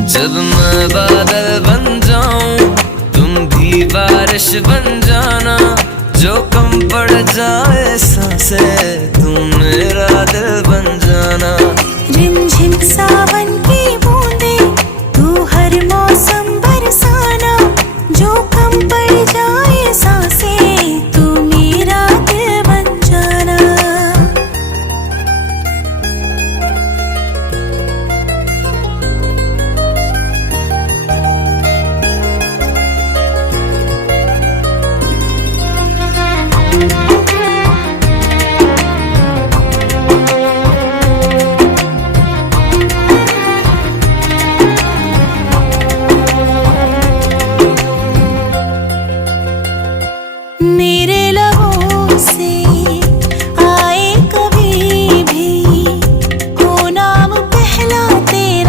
जब मैं बादल बन जाऊं तुम भी बारिश बन जाना, जो कम पड़ जाए सांसें तुम मेरा दिल बन जाना। रिमझिम सावन